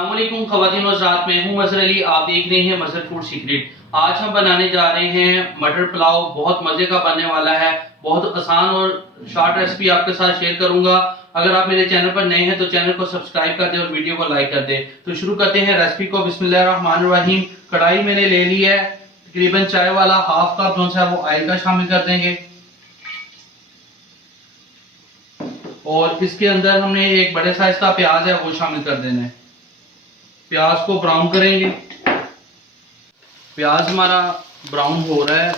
अस्सलामुअलैकुम ख़वातीन और हज़रात, मैं हूं मज़हर अली। आप देख रहे हैं मज़हर फूड सीक्रेट। आज हम बनाने जा रहे हैं मटर पुलाव। बहुत मज़े का बनने वाला है। बहुत आसान और शॉर्ट रेसिपी आपके साथ शेयर करूंगा। अगर आप मेरे चैनल पर नए हैं तो चैनल को सब्सक्राइब कर दें और वीडियो को लाइक कर दें। तो शुरू करते हैं रेसिपी को। बिस्मिल्लाहिर्रहमानिर्रहीम। कढ़ाई मैंने ले ली है, तकरीबन चाय वाला हाफ कप जो है वो ऑयल का शामिल कर देंगे और इसके अंदर हमने एक बड़े साइज का प्याज है वो शामिल कर देना है। प्याज को ब्राउन करेंगे। प्याज हमारा ब्राउन हो रहा है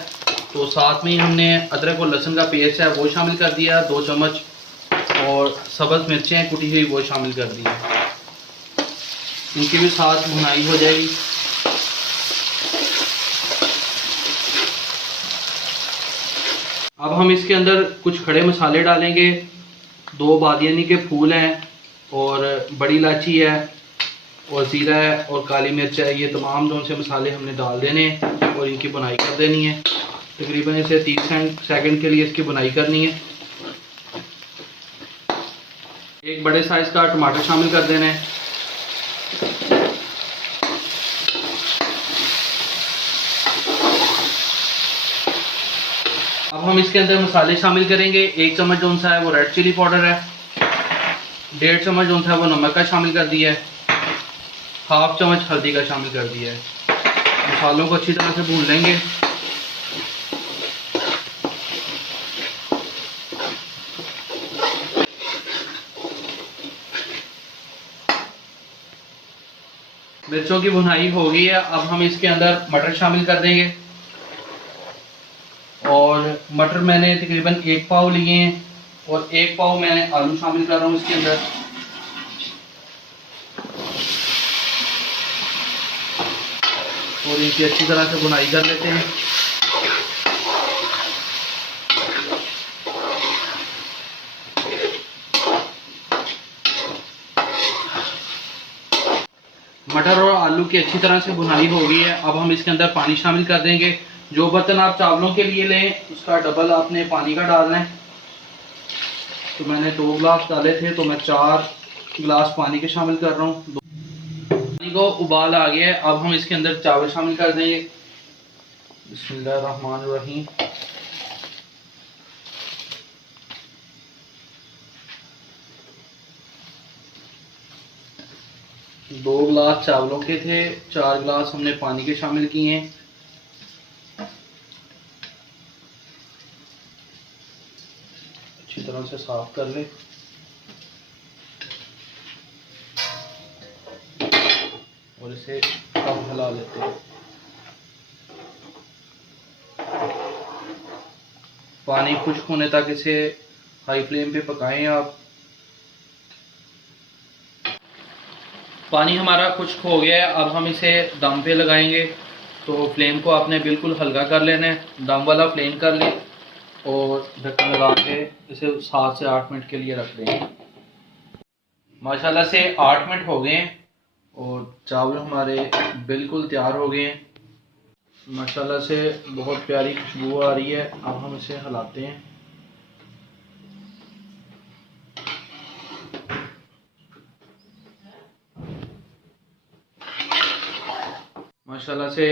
तो साथ में ही हमने अदरक और लहसुन का पेस्ट है वो शामिल कर दिया 2 चम्मच, और सब्ज़ मिर्चें कुटी हुई वो शामिल कर दी। इनकी भी साथ भुनाई हो जाएगी। अब हम इसके अंदर कुछ खड़े मसाले डालेंगे। 2 बादियानी के फूल हैं और बड़ी इलायची है और ज़ीरा है और काली मिर्च है। ये तमाम जो से मसाले हमने डाल देने हैं और इनकी बुनाई कर देनी है। तकरीबन इसे 30 सेकंड के लिए इसकी बुनाई करनी है। एक बड़े साइज़ का टमाटर शामिल कर देना है। अब हम इसके अंदर मसाले शामिल करेंगे। 1 चम्मच जो सा है वो रेड चिली पाउडर है। 1.5 चम्मच जो सा है वो नमक का शामिल कर दिया है। हाफ चम्मच हल्दी का शामिल कर दिया है। मसालों को अच्छी तरह से भून लेंगे। मिर्चों की भुनाई हो गई है। अब हम इसके अंदर मटर शामिल कर देंगे और मटर मैंने तकरीबन 1 पाव लिए हैं और 1 पाव मैं आलू शामिल कर रहा हूँ इसके अंदर। और इनकी अच्छी तरह से बुनाई कर लेते हैं। मटर और आलू की अच्छी तरह से बुनाई हो गई है। अब हम इसके अंदर पानी शामिल कर देंगे। जो बर्तन आप चावलों के लिए लें उसका डबल आपने पानी का डालना है। तो मैंने 2 गिलास डाले थे तो मैं 4 गिलास पानी के शामिल कर रहा हूँ। पानी को उबाल आ गया है। अब हम इसके अंदर चावल शामिल कर देंगे। बिस्मिल्लाहिर्रहमानिर्रहीम। दो गिलास चावलों के थे, 4 गिलास हमने पानी के शामिल किए हैं। अच्छी तरह से साफ कर लें और इसे अब हिला लेते हैं। पानी खुश्क होने तक इसे हाई फ्लेम पे पकाएं आप। पानी हमारा खुश्क हो गया है। अब हम इसे दम पे लगाएंगे। तो फ्लेम को आपने बिल्कुल हल्का कर लेना है। दम वाला फ्लेम कर लें और ढक्कन लगा के इसे 7 से 8 मिनट के लिए रख दें। माशाल्लाह से 8 मिनट हो गए हैं और चावल हमारे बिल्कुल तैयार हो गए हैं। माशाल्लाह से बहुत प्यारी खुशबू आ रही है। अब हम इसे हिलाते हैं। माशाल्लाह से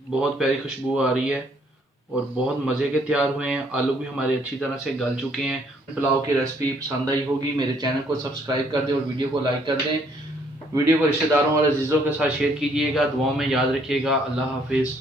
बहुत प्यारी खुशबू आ रही है और बहुत मज़े के तैयार हुए हैं। आलू भी हमारे अच्छी तरह से गल चुके हैं। पुलाव की रेसिपी पसंद आई होगी। मेरे चैनल को सब्सक्राइब कर दें और वीडियो को लाइक कर दें। वीडियो को रिश्तेदारों और अजीज़ों के साथ शेयर कीजिएगा। दुआओं में याद रखिएगा। अल्लाह हाफिज़।